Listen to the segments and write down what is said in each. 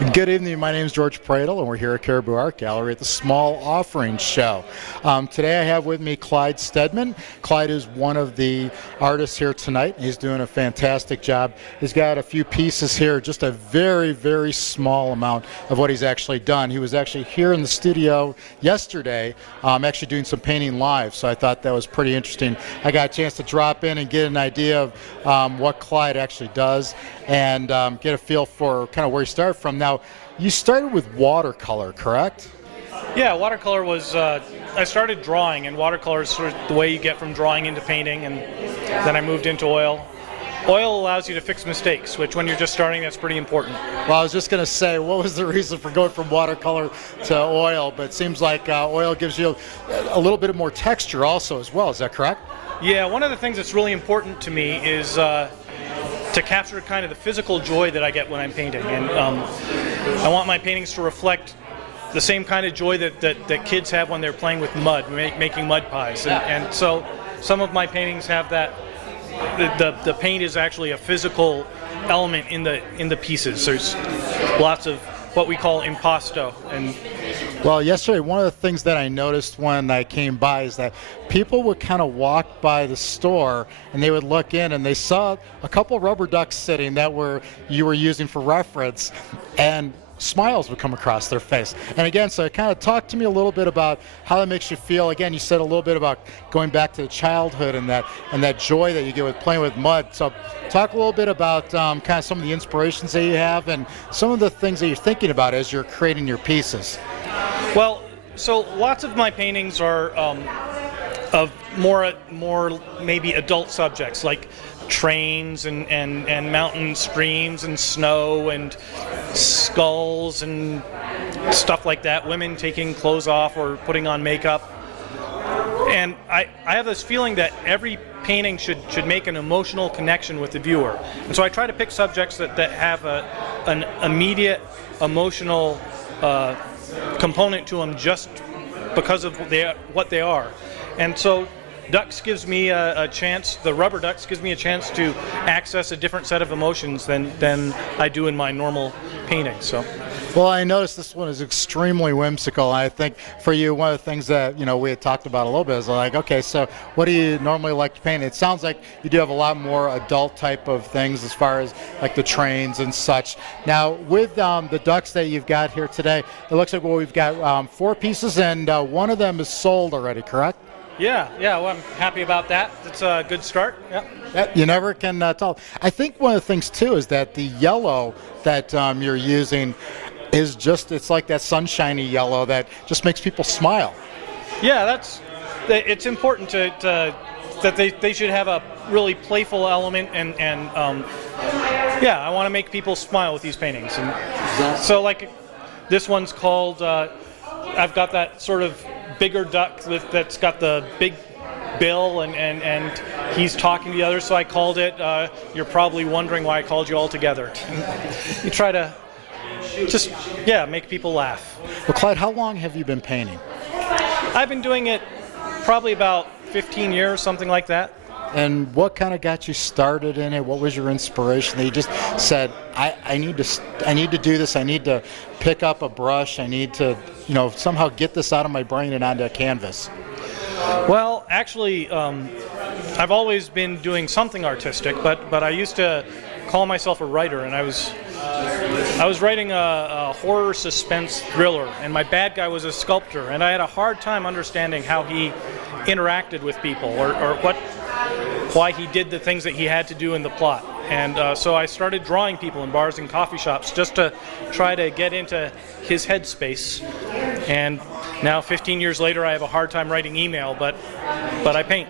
Good evening. My name is George Pradle, and we're here at Caribou Art Gallery at the Small Offerings Show. Today I have with me Clyde Steadman. Clyde is one of the artists here tonight. He's doing a fantastic job. He's got a few pieces here, just a very, very small amount of what he's actually done. He was actually here in the studio yesterday, actually doing some painting live, so I thought that was pretty interesting. I got a chance to drop in and get an idea of what Clyde actually does and get a feel for kind of where he started from. Now, you started with watercolor, correct? Yeah, watercolor was, I started drawing, and watercolor is sort of the way you get from drawing into painting, and then I moved into oil. Oil allows you to fix mistakes, which when you're just starting, that's pretty important. Well, I was just going to say, what was the reason for going from watercolor to oil? But it seems like oil gives you a little bit of more texture also as well, is that correct? Yeah, one of the things that's really important to me is to capture kind of the physical joy that I get when I'm painting. And I want my paintings to reflect the same kind of joy that kids have when they're playing with mud, making mud pies. And so some of my paintings have that. The paint is actually a physical element in the pieces. There's lots of what we call impasto. And well, yesterday, one of the things that I noticed when I came by is that people would kind of walk by the store and they would look in and they saw a couple rubber ducks sitting that you were using for reference, and smiles would come across their face. And again, so kind of talk to me a little bit about how that makes you feel. Again, you said a little bit about going back to childhood and that joy that you get with playing with mud. So talk a little bit about kind of some of the inspirations that you have and some of the things that you're thinking about as you're creating your pieces. Well, so lots of my paintings are of more maybe adult subjects, like trains and mountain streams and snow and skulls and stuff like that, women taking clothes off or putting on makeup. And I have this feeling that every painting should make an emotional connection with the viewer. And so I try to pick subjects that have an immediate emotional component to them just because of what they are. And so ducks gives me a chance, the rubber ducks gives me a chance to access a different set of emotions than I do in my normal painting. So. Well, I noticed this one is extremely whimsical. I think for you, one of the things that we had talked about a little bit is like, okay, so what do you normally like to paint? It sounds like you do have a lot more adult type of things as far as like the trains and such. Now, with the ducks that you've got here today, it looks like we've got 4 pieces, and one of them is sold already, correct? Yeah, well, I'm happy about that. It's a good start. Yeah. You never can tell. I think one of the things too is that the yellow that you're using is it's like that sunshiny yellow that just makes people smile. Yeah, it's important that they should have a really playful element, and yeah, I want to make people smile with these paintings. And exactly. So like this one's called, I've got that sort of bigger duck that's got the big bill and he's talking to the others, so I called it, you're probably wondering why I called you all together. You try to just, make people laugh. Well, Clyde, how long have you been painting? I've been doing it probably about 15 years, something like that. And what kind of got you started in it? What was your inspiration that you just said, I need to do this, I need to pick up a brush, I need to somehow get this out of my brain and onto a canvas? Well, actually, I've always been doing something artistic, but I used to call myself a writer, and I was writing a horror suspense thriller, and my bad guy was a sculptor, and I had a hard time understanding how he interacted with people or why he did the things that he had to do in the plot. And so I started drawing people in bars and coffee shops just to try to get into his headspace. And now 15 years later, I have a hard time writing email, but I paint.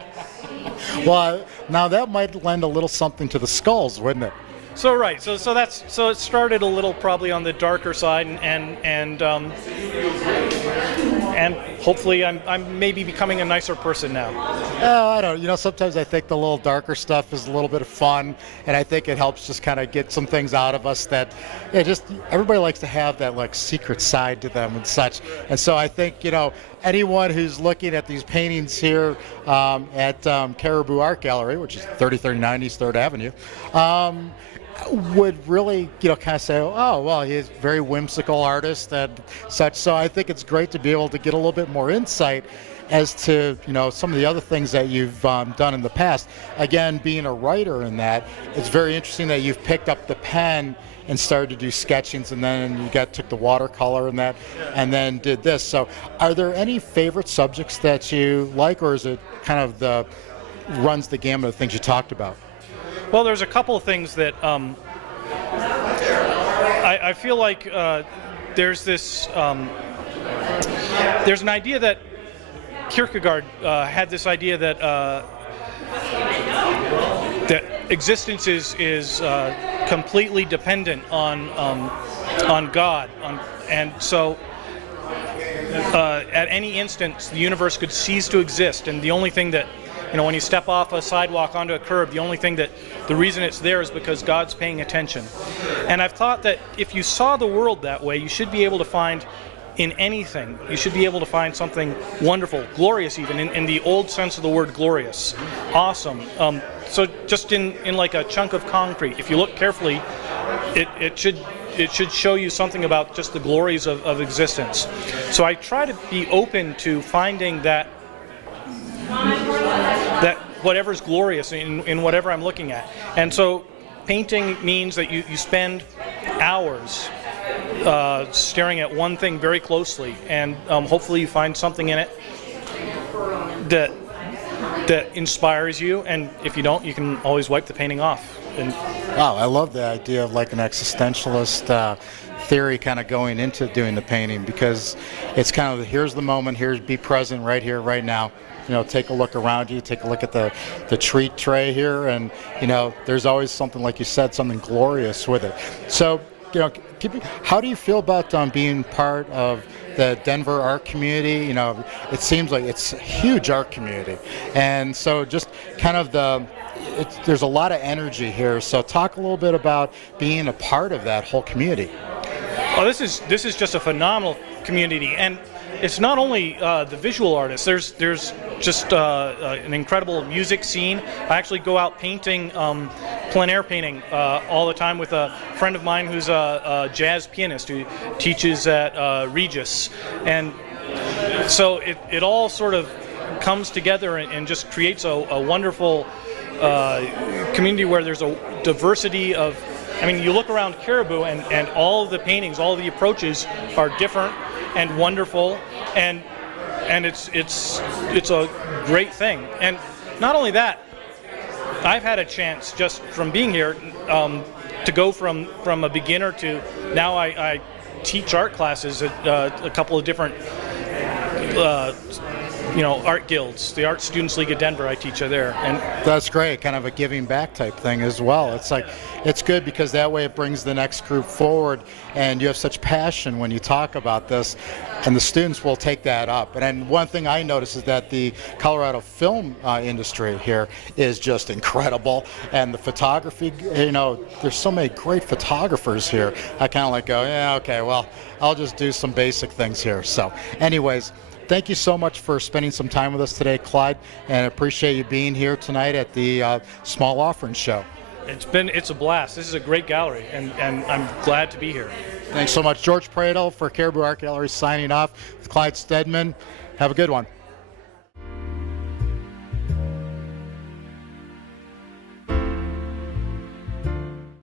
Well, now that might lend a little something to the skulls, wouldn't it? So right, so it started a little probably on the darker side, and hopefully I'm maybe becoming a nicer person now. I don't. Sometimes I think the little darker stuff is a little bit of fun, and I think it helps just kind of get some things out of us that, just everybody likes to have that like secret side to them and such. And so I think anyone who's looking at these paintings here at Caribou Art Gallery, which is 3039 East 3rd Avenue. would really, kind of say, oh, well, he's a very whimsical artist and such. So I think it's great to be able to get a little bit more insight as to, some of the other things that you've done in the past. Again, being a writer in that, it's very interesting that you've picked up the pen and started to do sketchings, and then you took the watercolor and that, and then did this. So are there any favorite subjects that you like, or is it kind of runs the gamut of things you talked about? Well, there's a couple of things that I feel like there's this there's an idea that Kierkegaard had this idea that that existence is completely dependent on God, and so at any instant the universe could cease to exist, and the only thing that when you step off a sidewalk onto a curb, the reason it's there is because God's paying attention. And I've thought that if you saw the world that way, you should be able to find in anything, you should be able to find something wonderful, glorious even, in the old sense of the word glorious, awesome. So just in like a chunk of concrete, if you look carefully, it should show you something about just the glories of existence. So I try to be open to finding that whatever's glorious in whatever I'm looking at. And so painting means that you spend hours staring at one thing very closely, and hopefully you find something in it that inspires you, and if you don't, you can always wipe the painting off. Wow, I love the idea of like an existentialist theory kind of going into doing the painting, because it's kind of here's the moment, be present right here, right now. Take a look around you, take a look at the treat tray here, and there's always something, like you said, something glorious with it. So, how do you feel about being part of the Denver art community? It seems like it's a huge art community, and so just kind of there's a lot of energy here. So talk a little bit about being a part of that whole community. Oh, this is just a phenomenal community, and it's not only the visual artists. There's just an incredible music scene. I actually go out painting, plein air painting, all the time with a friend of mine who's a jazz pianist who teaches at Regis, and so it all sort of comes together and just creates a wonderful community where there's a diversity of. I mean, you look around Caribou, and all of the paintings, all of the approaches are different and wonderful, and it's a great thing. And not only that, I've had a chance just from being here to go from a beginner to now I teach art classes at a couple of different art guilds. The Art Students League of Denver, I teach there. And that's great, kind of a giving back type thing as well. It's like, it's good because that way it brings the next group forward, and you have such passion when you talk about this, and the students will take that up. And then one thing I notice is that the Colorado film industry here is just incredible, and the photography, there's so many great photographers here. I kind of like go, yeah, okay, well, I'll just do some basic things here. So anyways, thank you so much for spending some time with us today, Clyde, and I appreciate you being here tonight at the Small Offering Show. It's a blast. This is a great gallery, and I'm glad to be here. Thanks so much. George Pradel for Caribou Art Gallery signing off with Clyde Steadman. Have a good one.